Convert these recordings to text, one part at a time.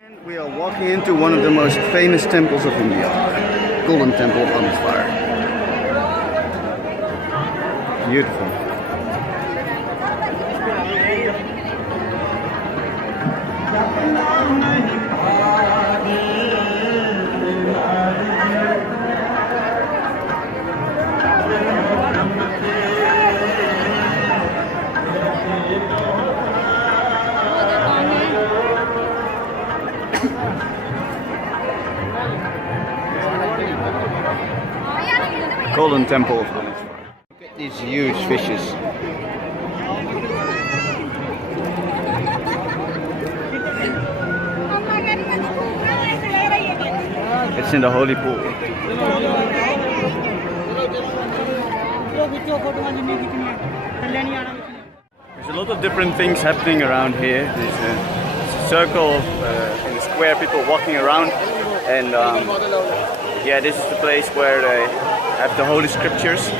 And we are walking into one of the most famous temples of India, Golden Temple of Amritsar. Beautiful. Golden Temple of Amritsar. Look at these huge fishes. It's in the holy pool. There's a lot of different things happening around here. There's a circle in a square, people walking around, and yeah, this is the place where they have the holy scriptures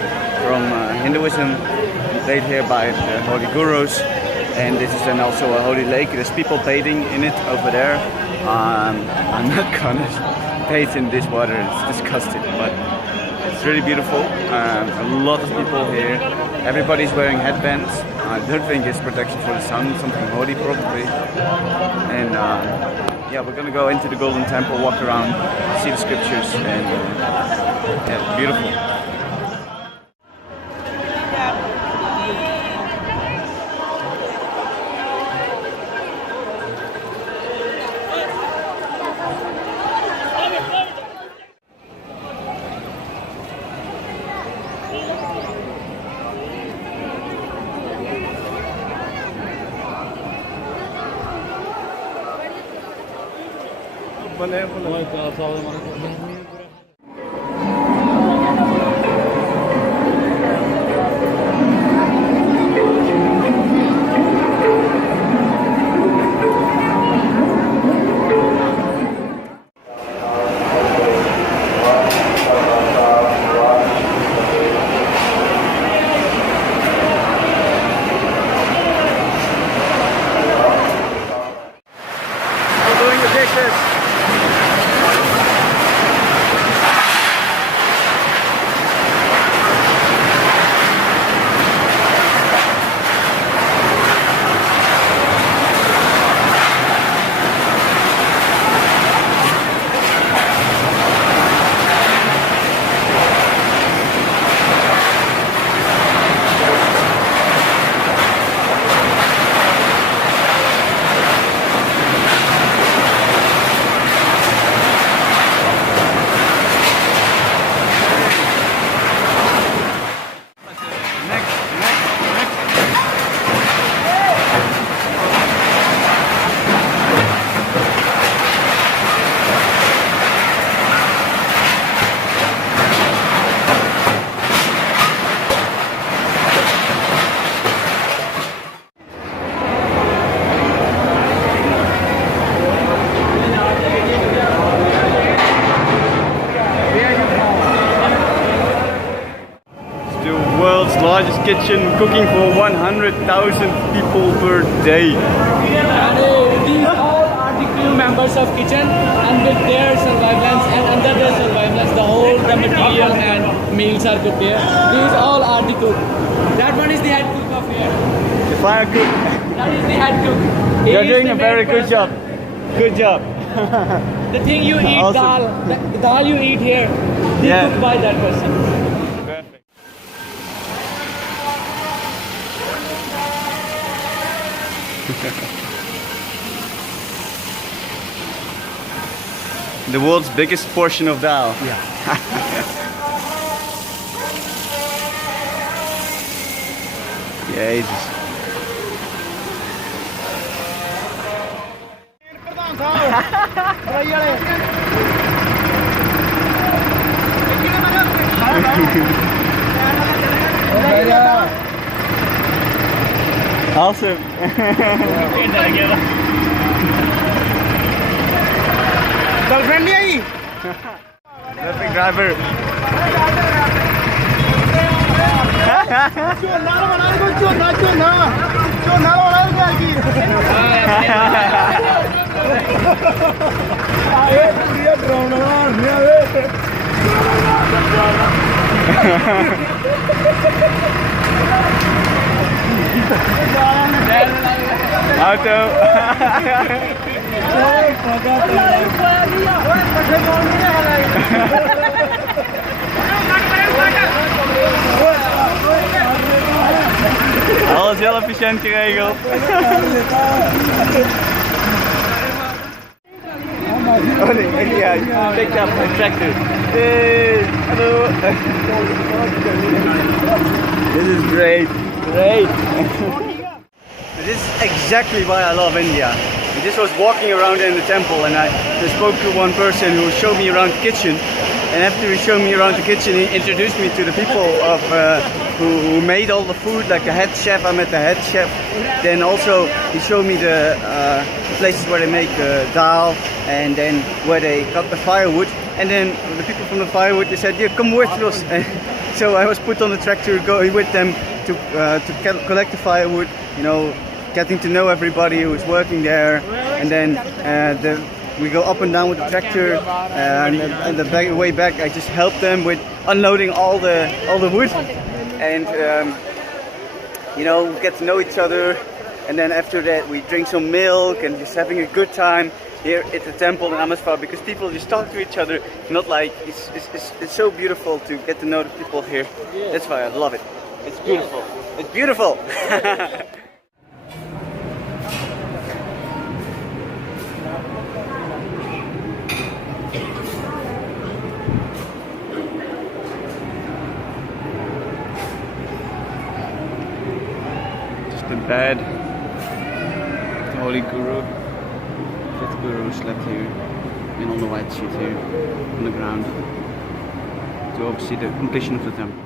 from Hinduism laid here by the holy gurus, and this is then also a holy lake. There's people bathing in it over there. I'm not gonna bathe in this water, it's disgusting, but it's really beautiful. A lot of people here. Everybody's wearing headbands. I don't think it's protection for the sun, something holy probably. And yeah, we're gonna go into the Golden Temple, walk around, see the scriptures, and yeah, beautiful. Largest kitchen, cooking for 100,000 people per day. These all are the crew members of kitchen, and with their surveillance and under their surveillance, the whole the material and meals are cooked here. These all are the cook. That one is the head cook of here. The fire cook. That is the head cook. You're doing a very good job. Good job. The thing you eat, Awesome. the dal you eat here, they cooked by that person. The world's biggest portion of dal. Yeah. Jesus. Awesome. Girlfriend नहीं आई? Traffic driver. Alles heel efficiënt geregeld. Oh nee, yeah, you picked up a tractor. Hey, hello. This is great, great. This is exactly why I love India. I just was walking around in the temple and I spoke to one person who showed me around the kitchen. And after he showed me around the kitchen, he introduced me to the people of who made all the food, like the head chef. I met the head chef. Then also he showed me the places where they make dal, and then where they cut the firewood. And then the people from the firewood, they said, "Yeah, come with us." So I was put on the tractor, going with them to collect the firewood. You know, getting to know everybody who was working there, and then we go up and down with the tractor, and the way back I just help them with unloading all the wood, and you know, we get to know each other, and then after that we drink some milk and just having a good time here at the temple in Amritsar, because people just talk to each other, not like it's so beautiful to get to know the people here. That's why I love it. It's beautiful. It's beautiful. The bed, the holy guru, fifth guru slept here, and on the white sheet here, on the ground, to oversee the completion of the temple.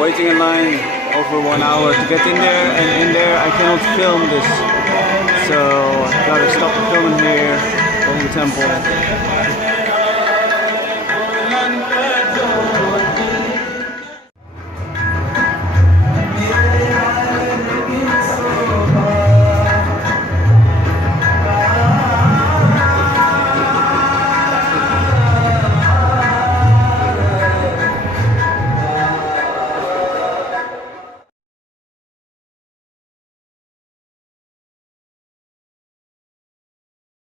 Waiting in line over 1 hour to get in there, and in there I cannot film this, so I gotta stop filming here, in the temple.